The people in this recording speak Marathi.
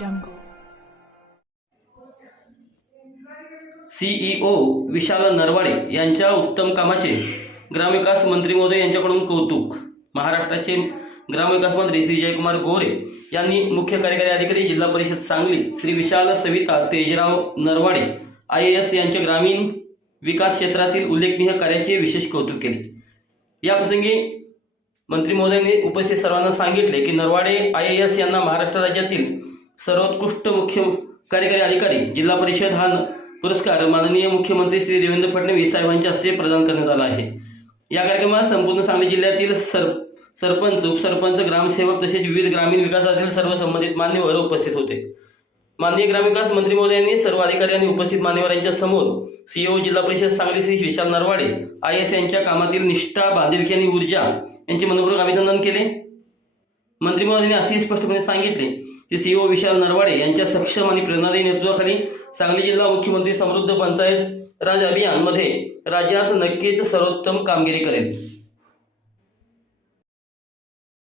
jungle. सीईओ विशाल नरवाडे यांच्या उत्तम कामाचे ग्रामविकास मंत्री महोदय यांच्याकडून कौतुक। महाराष्ट्राचे ग्रामविकास मंत्री श्री जयकुमार गोरे यांनी मुख्य कार्यकारी अधिकारी जिल्हा परिषद सांगली श्री विशाल सविता तेजराव नरवाडे IAS यांच्या ग्रामीण विकास क्षेत्रातील उल्लेखनीय कार्याचे विशेष कौतुक केले। या प्रसंगी मंत्री महोदयांनी उपस्थित सर्वांना सांगितले की नरवाडे IAS यांना महाराष्ट्र राज्यातील सर्वोत्कृष्ट मुख्य कार्यकारी अधिकारी जिल्हा परिषद हा पुरस्कार माननीय मुख्यमंत्री श्री देवेंद्र फडणवीस साहेबांच्या हस्ते प्रदान करण्यात आला आहे। या कार्यक्रमात संपूर्ण सांगली जिल्ह्यातील सरपंच, उपसरपंच, ग्रामसेवक तसेच विविध ग्रामीण विकासातील सर्व संबंधित मान्यवर उपस्थित होते। माननीय ग्रामविकास मंत्री महोदयांनी सर्व अधिकारी आणि उपस्थित मान्यवरांच्या समोर सीईओ जिल्हा परिषद सांगली श्री विशाल नरवाडे IAS यांच्या कामातील निष्ठा, बांधिलकी आणि ऊर्जा यांचे मनपूर्वक अभिनंदन केले। मंत्री महोदयांनी असे स्पष्टपणे सांगितले की सीईओ विशाल नरवाडे यांच्या सक्षम आणि प्रेरणादायी नेतृत्वाखाली सांगली जिल्हा मुख्यमंत्री समृद्ध पंचायत राज अभियान मध्ये राज्यात नक्कीच सर्वोत्तम कामगिरी करेल।